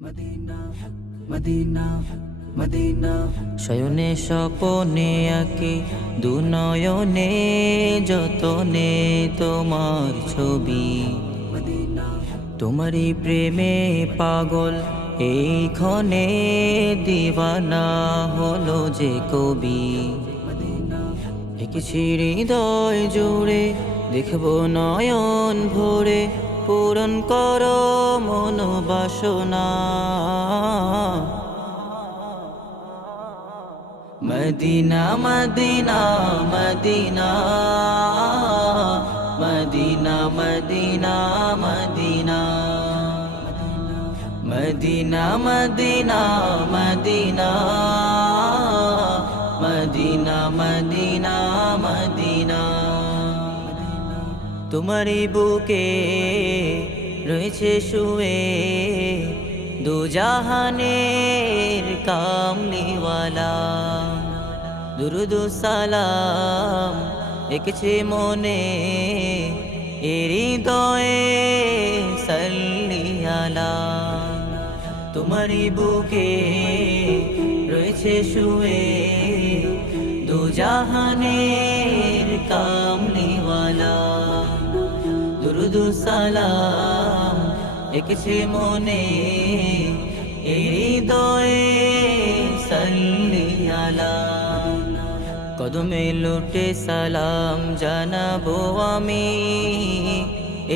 Medina Medina Medina শয়নে স্বপনে আঁকি দুনয়নে যতনে তোমার ছবি, তোমারই প্রেমে পাগল এই ক্ষণে দিওয়ানা হলো যে কবি। এঁকেছি হৃদয় জুড়ে দেখবো নয়ন ভরে, পূরণ করো মনোবাসনা। Medina Medina Medina Medina Medina Medina Medina Medina Medina Medina Medina Medina. তোমারই বুকে রয়েছে শুয়ে দু জাহানের কামলিওয়ালা, দুরুদ সালাম এঁকেছে মনে হৃদয়ে সাল্লি আলা। তোমারই বুকে রয়েছে শুয়ে দু জাহানের কামলিওয়ালা, দুরুদ সালাম এঁকেছে মনে হৃদয়ে সাল্লি আলা। কদমে লুটে সালাম জানাবো আমি,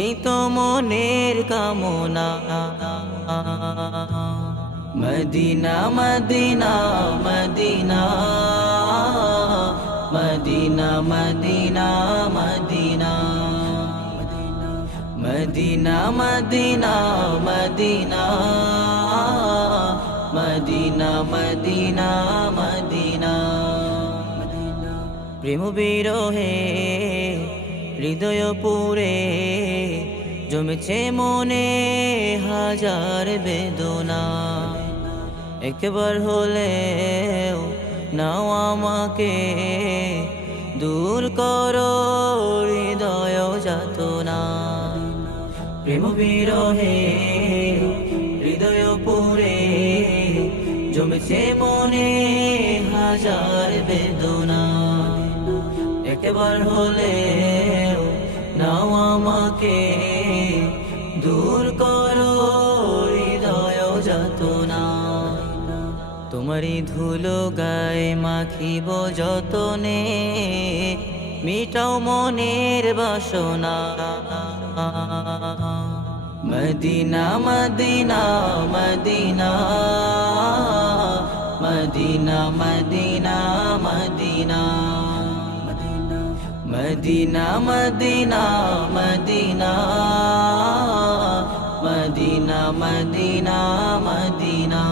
এই তো মনের কামনা। Medina Medina Medina Medina Medina Medina Medina Medina Medina Medina Medina Medina. প্রেম বিরহে হৃদয় পুরে জমেছে মনে হাজার বেদনা, একবার হলেও নাও আমাকে দূর করো হৃদয় যাতনা। প্রেম বিরহে হৃদয় পুরে জমেছে মনে হাজার বেদনা, একবার হলেও নাও আমাকে দূর করো হৃদয় যাতনা। তোমারই ধুলো গায়ে মাখিব যতনে, মিটাও মনের বাসনা। Medina Medina Medina Medina Medina Medina Medina Medina Medina Medina Medina Medina.